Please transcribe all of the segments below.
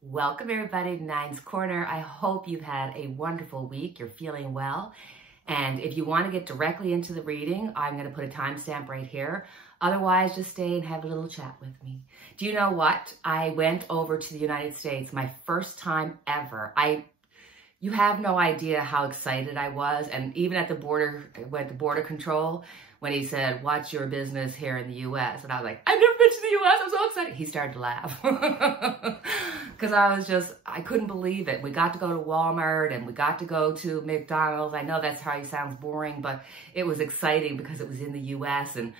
Welcome everybody to Nine's Corner. I hope you've had a wonderful week. You're feeling well. And if you want to get directly into the reading, I'm going to put a timestamp right here. Otherwise, just stay and have a little chat with me. Do you know what? I went over to the United States, my first time ever. You have no idea how excited I was. And even at the border, with the border control, when he said, "What's your business here in the U.S.?" And I was like, "I've never been to the U.S. I'm so excited." He started to laugh because I couldn't believe it. We got to go to Walmart and we got to go to McDonald's. I know that's probably sounds boring, but it was exciting because it was in the U.S. And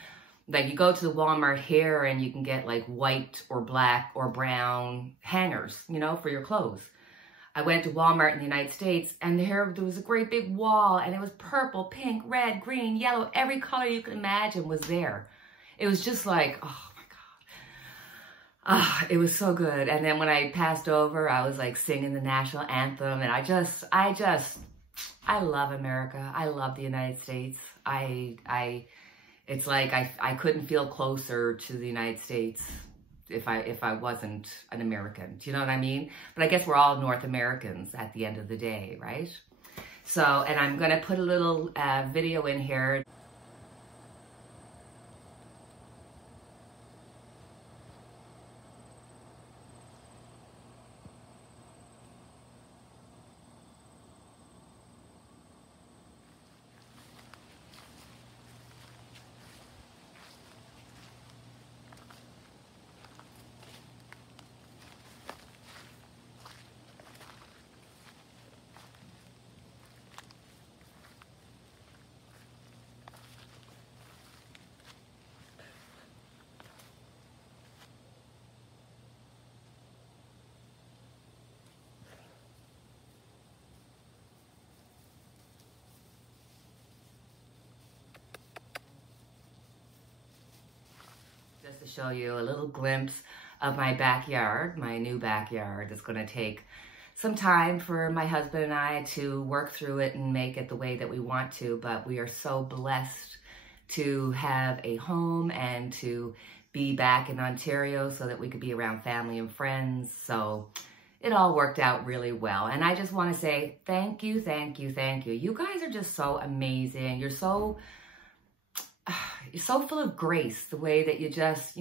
like you go to the Walmart here and you can get like white or black or brown hangers, for your clothes. I went to Walmart in the United States and there was a great big wall and it was purple, pink, red, green, yellow, every color you could imagine was there. It was just like, oh my God. It was so good. And then when I passed over, I was like singing the national anthem and I love America. I love the United States. It's like I couldn't feel closer to the United States if I wasn't an American. Do you know what I mean? But I guess we're all North Americans at the end of the day, right? So, and I'm gonna put a little video in here. Just to show you a little glimpse of my backyard, my new backyard. It's going to take some time for my husband and I to work through it and make it the way that we want to, but we are so blessed to have a home and to be back in Ontario so that we could be around family and friends. So it all worked out really well. And I just want to say thank you, thank you, thank you. You guys are just so amazing. You're so full of grace, the way that you just,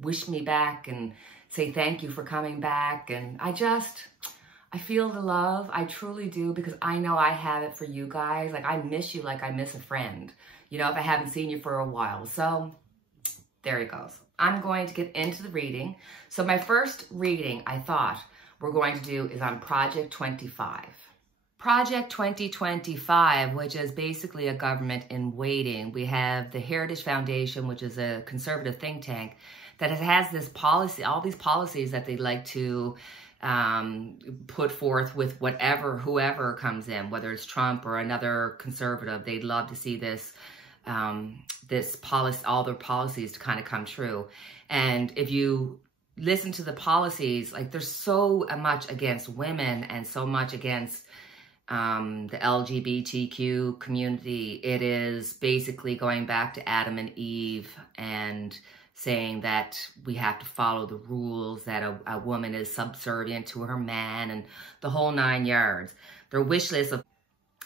wish me back and say thank you for coming back. And I feel the love. I truly do, because I know I have it for you guys. Like I miss you like I miss a friend, if I haven't seen you for a while. So there it goes. I'm going to get into the reading. So my first reading I thought we're going to do is on Project 25. Project 2025, which is basically a government in waiting. We have the Heritage Foundation, which is a conservative think tank that has this policy, all these policies that they'd like to put forth with whoever comes in, whether it's Trump or another conservative. They'd love to see this policy, all their policies to kind of come true. And if you listen to the policies, like there's so much against women and so much against the LGBTQ community. It is basically going back to Adam and Eve and saying that we have to follow the rules, that a woman is subservient to her man and the whole 9 yards. Their wish list of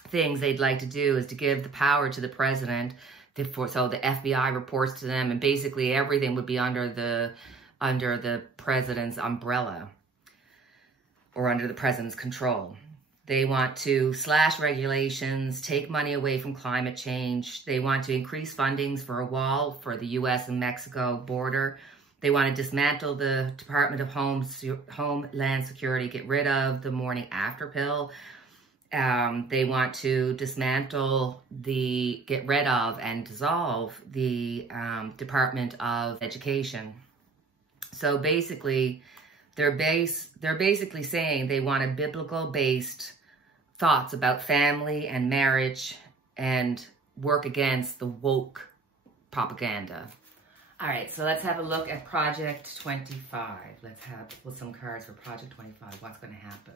things they'd like to do is to give the power to the president, so the FBI reports to them, and basically everything would be under the president's umbrella or under the president's control. They want to slash regulations, take money away from climate change. They want to increase fundings for a wall for the U.S. and Mexico border. They want to dismantle the Department of Homeland Security, get rid of the morning after pill. They want to get rid of and dissolve the Department of Education. So basically, they're basically saying they want a biblical-based thoughts about family and marriage and work against the woke propaganda. All right, so let's have a look at Project 25. Let's pull some cards for Project 25. What's going to happen?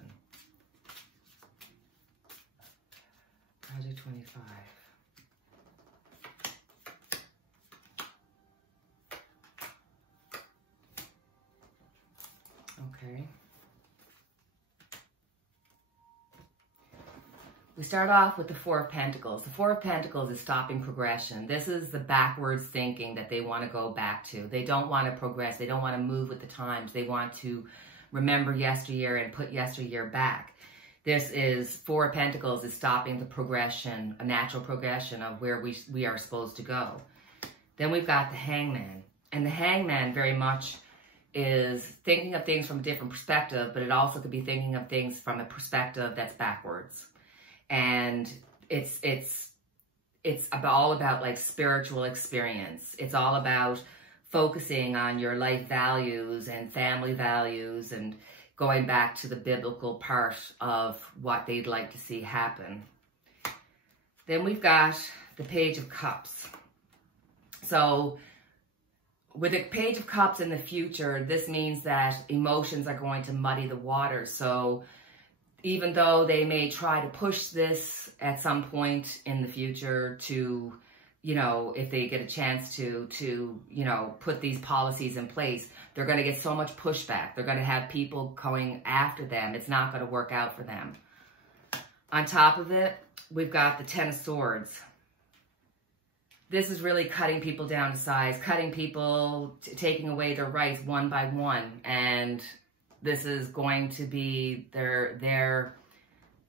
Project 25. Okay. We start off with the Four of Pentacles. The Four of Pentacles is stopping progression. This is the backwards thinking that they want to go back to. They don't want to progress. They don't want to move with the times. They want to remember yesteryear and put yesteryear back. This is Four of Pentacles is stopping the progression, a natural progression of where we are supposed to go. Then we've got the Hangman. And the Hangman very much is thinking of things from a different perspective, but it also could be thinking of things from a perspective that's backwards. And it's all about like spiritual experience. It's all about focusing on your life values and family values and going back to the biblical part of what they'd like to see happen. Then we've got the Page of Cups. So with the Page of Cups in the future, this means that emotions are going to muddy the water. So even though they may try to push this at some point in the future to, you know, if they get a chance to, you know, put these policies in place, they're going to get so much pushback. They're going to have people going after them. It's not going to work out for them. On top of it, we've got the Ten of Swords. This is really cutting people down to size, cutting people, taking away their rights one by one. And this is going to be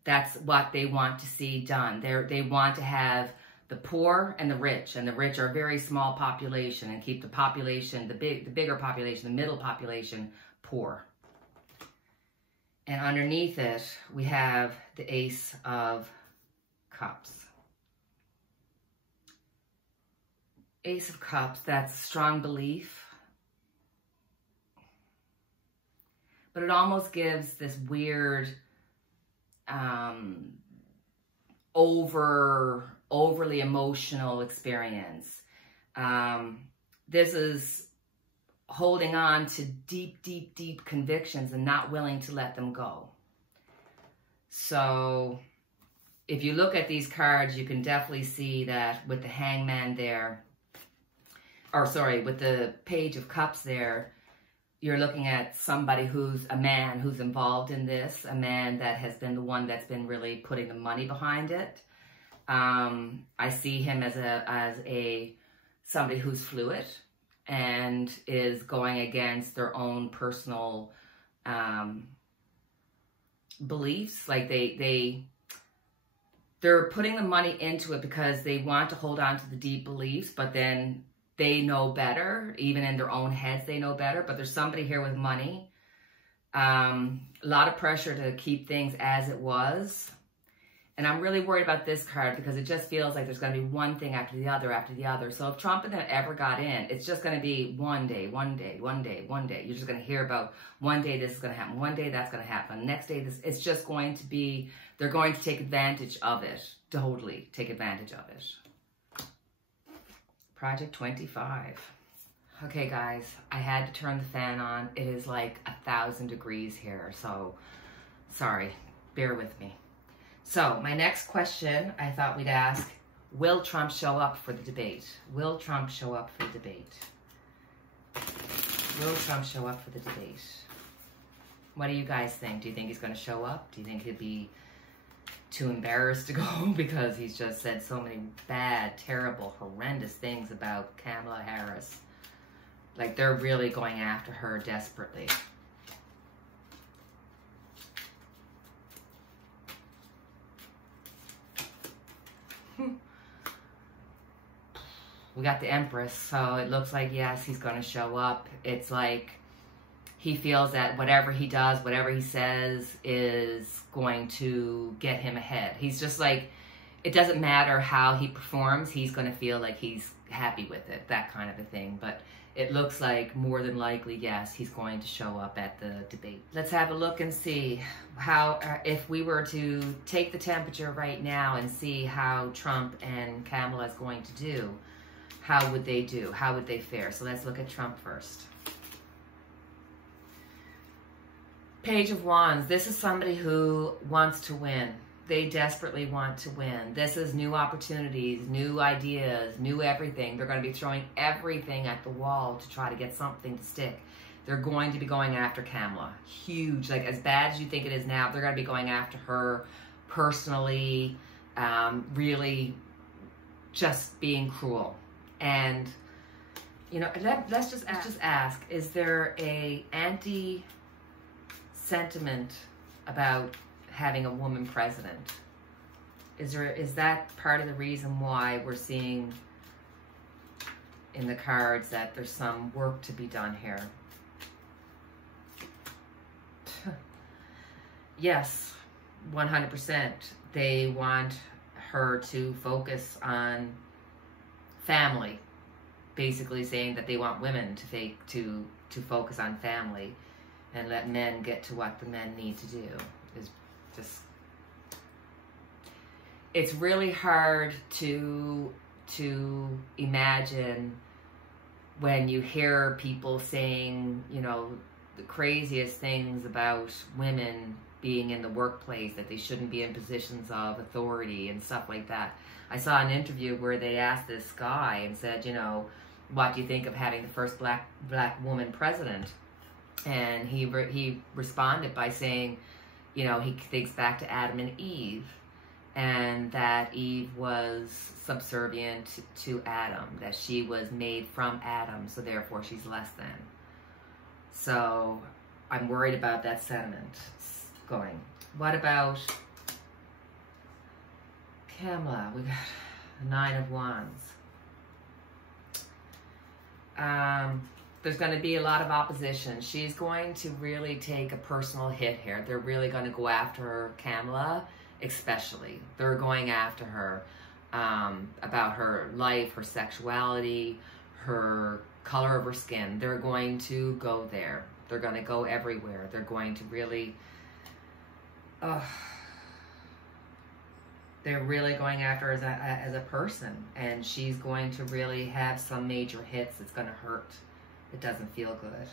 that's what they want to see done. They want to have the poor and the rich are a very small population, and keep the population, the bigger population, the middle population, poor. And underneath it, we have the Ace of Cups. Ace of Cups, that's strong belief. But it almost gives this weird, overly emotional experience. This is holding on to deep convictions and not willing to let them go. So if you look at these cards, you can definitely see that with the Hangman there, or sorry, with the Page of Cups there, you're looking at somebody who's a man who's involved in this, a man that has been the one that's been really putting the money behind it. I see him as somebody who's fluid and is going against their own personal beliefs. Like they're putting the money into it because they want to hold on to the deep beliefs, but then they know better. Even in their own heads, they know better. But there's somebody here with money. A lot of pressure to keep things as it was. And I'm really worried about this card because it just feels like there's going to be one thing after the other after the other. So if Trump and them ever got in, it's just going to be one day. You're just going to hear about one day this is going to happen. One day that's going to happen. Next day this. It's just going to be, they're going to take advantage of it. Totally take advantage of it. Project 25. Okay, guys, I had to turn the fan on. It is like 1,000 degrees here, so sorry, bear with me. So my next question I thought we'd ask, will Trump show up for the debate? Will Trump show up for the debate? Will Trump show up for the debate? What do you guys think? Do you think he's going to show up? Do you think he'd be too embarrassed to go because he's just said so many bad, terrible, horrendous things about Kamala Harris? Like, they're really going after her desperately. We got the Empress, so it looks like, yes, he's going to show up. It's like he feels that whatever he does, whatever he says is going to get him ahead. He's just like, it doesn't matter how he performs, he's going to feel like he's happy with it, that kind of a thing. But it looks like more than likely, yes, he's going to show up at the debate. Let's have a look and see how, if we were to take the temperature right now and see how Trump and Kamala is going to do, how would they do? How would they fare? So let's look at Trump first. Page of Wands. This is somebody who wants to win. They desperately want to win. This is new opportunities, new ideas, new everything. They're going to be throwing everything at the wall to try to get something to stick. They're going to be going after Kamala. Huge. Like, as bad as you think it is now, they're going to be going after her personally, really just being cruel. And, you know, let's just ask, is there a anti-sentiment about having a woman president? Is that part of the reason why we're seeing in the cards that there's some work to be done here? Yes, 100%. They want her to focus on family, basically saying that they want women to focus on family and let men get to what the men need to do. Is just, it's really hard to imagine when you hear people saying, you know, the craziest things about women being in the workplace, that they shouldn't be in positions of authority and stuff like that. I saw an interview where they asked this guy and said, you know, what do you think of having the first black woman president? And he responded by saying, you know, he thinks back to Adam and Eve, and that Eve was subservient to Adam, that she was made from Adam, so therefore she's less than. So I'm worried about that sentiment going. What about Kamala? We got the 9 of Wands. There's going to be a lot of opposition. She's going to really take a personal hit here. They're really going to go after Kamala, especially. They're going after her about her life, her sexuality, her color of her skin. They're going to go there. They're going to go everywhere. They're going to really... they're really going after her as a person, and she's going to really have some major hits. It's going to hurt. It doesn't feel good.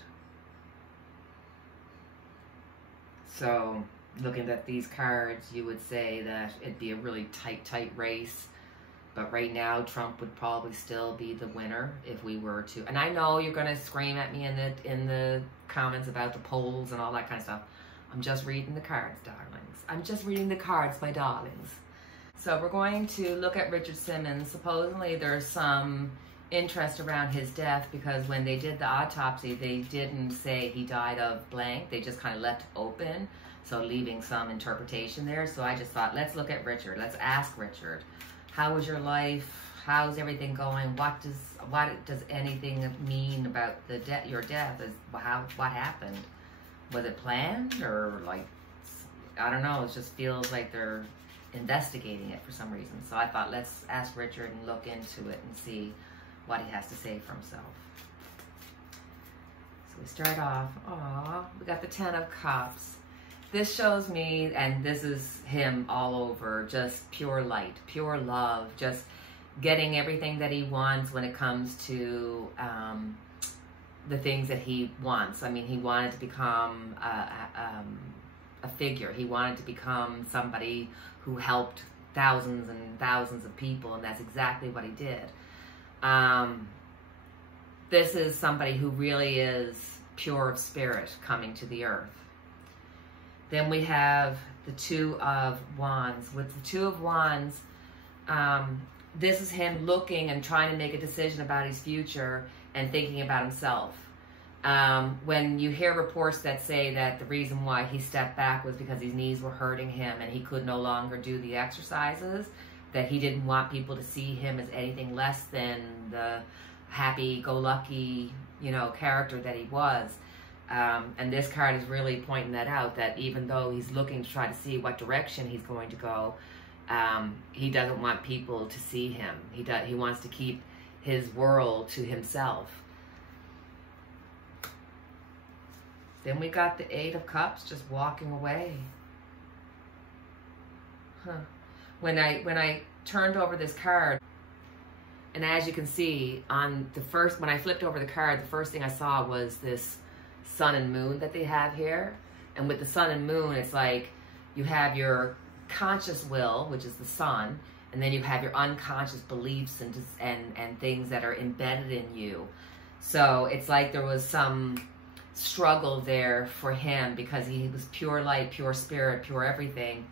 So, looking at these cards, you would say that it'd be a really tight race. But right now, Trump would probably still be the winner if we were to. And I know you're going to scream at me in the comments about the polls and all that kind of stuff. I'm just reading the cards, darlings. I'm just reading the cards, my darlings. So we're going to look at Richard Simmons. Supposedly there's some interest around his death because when they did the autopsy, they didn't say he died of blank. They just kind of left it open, so leaving some interpretation there. So I just thought, let's look at Richard. Let's ask Richard, how was your life? How's everything going? What does anything mean about your death? What happened? Was it planned, or like, I don't know, it just feels like they're investigating it for some reason. So I thought, let's ask Richard and look into it and see what he has to say for himself. So we start off, we got the 10 of Cups. This shows me, and this is him all over, just pure light, pure love, just getting everything that he wants when it comes to the things that he wants. I mean, he wanted to become a figure. He wanted to become somebody who helped thousands and thousands of people, and that's exactly what he did. This is somebody who really is pure of spirit coming to the earth. Then we have the 2 of Wands. With the 2 of Wands, this is him looking and trying to make a decision about his future and thinking about himself. When you hear reports that say that the reason why he stepped back was because his knees were hurting him and he could no longer do the exercises, that he didn't want people to see him as anything less than the happy-go-lucky, you know, character that he was. And this card is really pointing that out, that even though he's looking to try to see what direction he's going to go, he doesn't want people to see him. He wants to keep his world to himself. Then we got the 8 of Cups just walking away. When I turned over this card, and as you can see, when I flipped over the card, the first thing I saw was this sun and moon that they have here. And with the sun and moon, it's like you have your conscious will, which is the sun, and then you have your unconscious beliefs and things that are embedded in you. So it's like there was some struggle there for him because he was pure light, pure spirit, pure everything.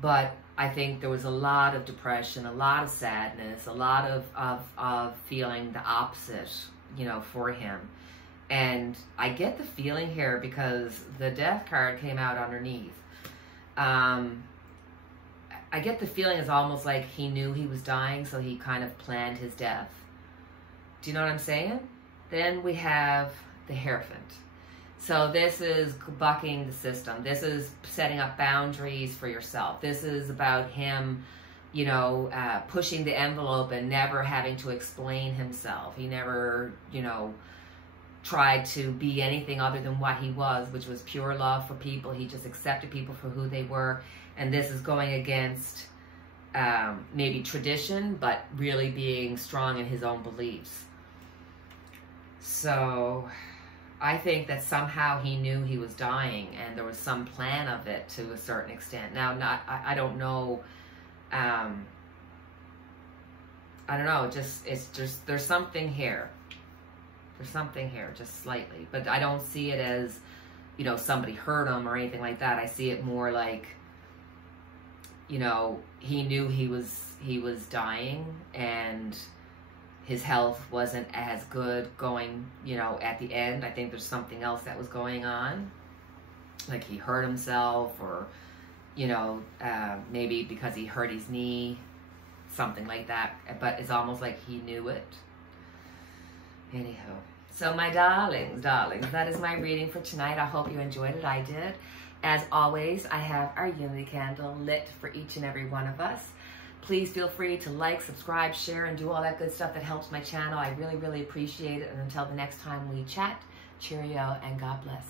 But I think there was a lot of depression, a lot of sadness, a lot of feeling the opposite, you know, for him. And I get the feeling here because the death card came out underneath. I get the feeling it's almost like he knew he was dying, so he kind of planned his death. Do you know what I'm saying? Then we have the Hierophant. So this is bucking the system. This is setting up boundaries for yourself. This is about him, you know, pushing the envelope and never having to explain himself. He never, you know, tried to be anything other than what he was, which was pure love for people. He just accepted people for who they were. And this is going against maybe tradition, but really being strong in his own beliefs. So I think that somehow he knew he was dying and there was some plan of it to a certain extent. Now, I don't know. I don't know. It's just, there's something here. There's something here, just slightly. But I don't see it as, you know, somebody hurt him or anything like that. I see it more like, you know, he knew he was dying and his health wasn't as good going, you know, at the end. I think there's something else that was going on. Like he hurt himself or, you know, maybe because he hurt his knee, something like that. But it's almost like he knew it. Anyhow, so my darlings, that is my reading for tonight. I hope you enjoyed it. I did. As always, I have our unity candle lit for each and every one of us. Please feel free to like, subscribe, share, and do all that good stuff that helps my channel. I really, really appreciate it. And until the next time we chat, cheerio and God bless.